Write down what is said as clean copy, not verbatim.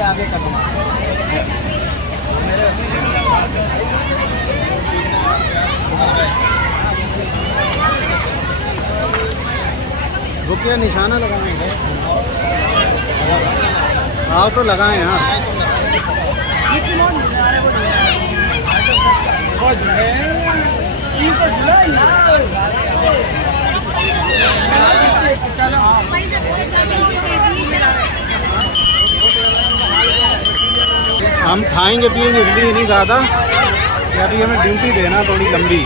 आगे रुकिए, निशाना लगाएंगे। आओ तो लगाए यार। हम खाएंगे पिएंगे इसलिए नहीं ज़्यादा, अभी हमें ड्यूटी देना थोड़ी लंबी।